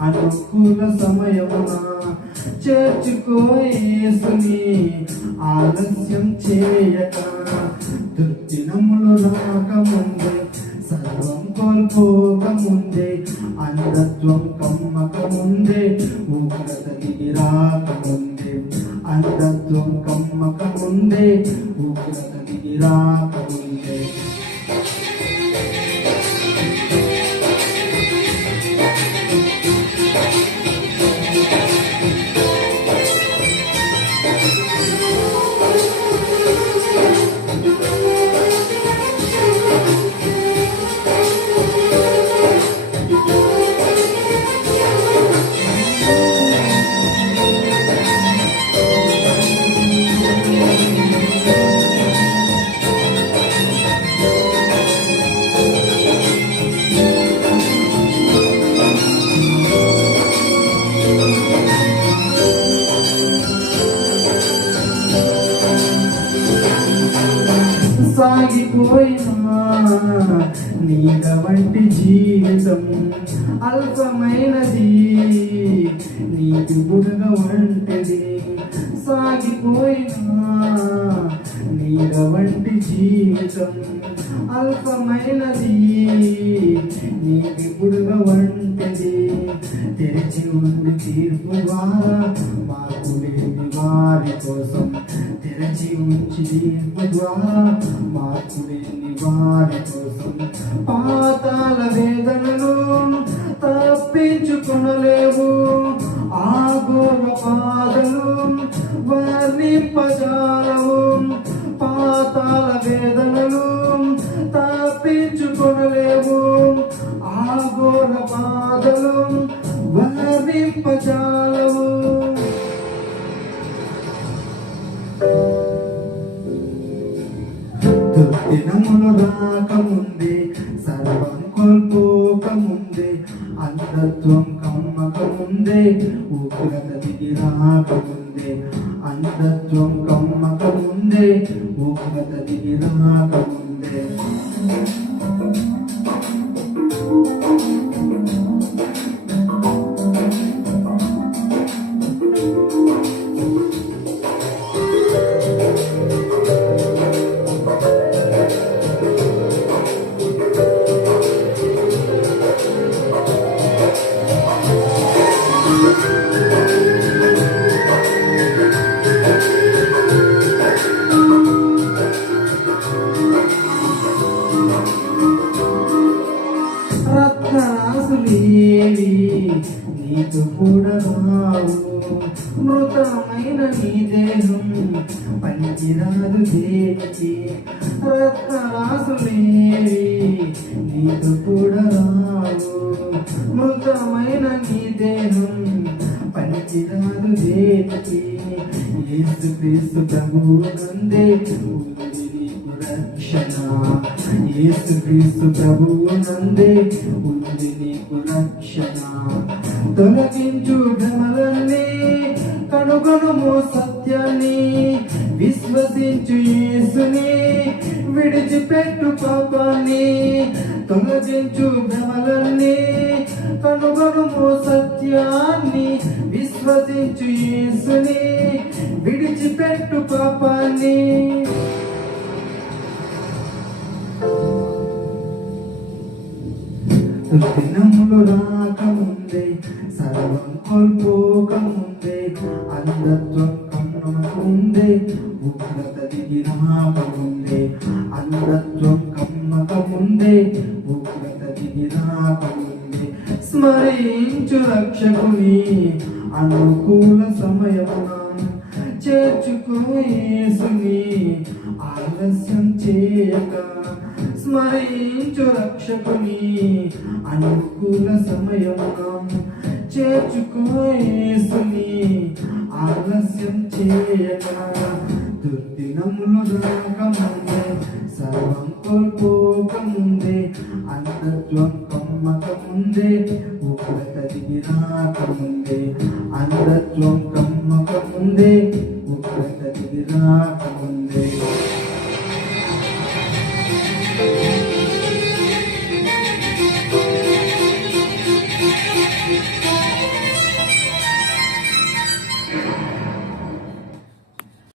అనుకూల సమయమున చేర్చుకో ఆలస్యం చేయక దుర్దినములు రాకముందే సర్వం కోల్పోకముందే అంధత్వం కమ్మకముందే ఉగ్రత దిగి రాకముందే అంధత్వం కమ్మకముందే సాగిపోయినా నీల వంటి జీవితం అల్పమైనది నీటి బుడగ వంటిది సాగిపోయినా నీల వంటి జీవితం అల్పమైనది నీటి బుడగ వంటిది తెరిచి ఉంది తీర్పు వారా మాకు లేని వారి కోసం తెరచి ఉంచి తీర్పు ద్వారా మార్పు వారి కోసం పాతాల వేదనలు తప్పించుకునలేవు. ఆ ఘోర బాధలు వర్ణింపజాలవు. పాతాల వేదనలు తప్పించుకునలేవు. ఆ ఘోర బాధలు వర్ణింపజాలవు దినములు రాకముందే సర్వం కోల్పోకముందే అంధత్వం కమ్మకముందే ఉగ్రత దిగి రాకముందే అంధత్వం కమ్మకముందే ఉగ్రత దిగి రాకముందే నీకు కూడా మృతమైన నీ దేహం పనికిరాదు దేనికి? రత్నరాసులేవి నీకు కూడా నీకు రక్షణ యేసు క్రీస్తు ప్రభువు నందే ఉంది నీకు రక్షణ తొలగించు భ్రమలన్నీ కనుగొనుము సత్యాన్ని విశ్వసించు యేసుని విడిచిపెట్టు పాపాన్ని. తొలగించు భ్రమలన్నీ కనుగొనుము సత్యాన్ని విశ్వసించు యేసుని విడిచిపెట్టు పాపాన్ని. దినములు రాకముందే సర్వం కోల్పోకముందే అందత్వం కమ్మకముందే ఉగ్రత దిగి రాకముందే అంధత్వం కమ్మకముందే ఉగ్రత దిగి రాకముందే స్మరించు రక్షకుని అనుకూల సమయమునా చేర్చుకో. ఆలస్యం చేయక స్మరించు రక్షకుని అనుకూల సమయమున చేర్చుకో ఆలస్యం చేయక దుర్దినములు రాకముందే సర్వం కోల్పోకముందే అంధత్వం కమ్మకముందే ఉగ్రత దిగి రాకముందే అంధత్వం కమ్మకముందే I'm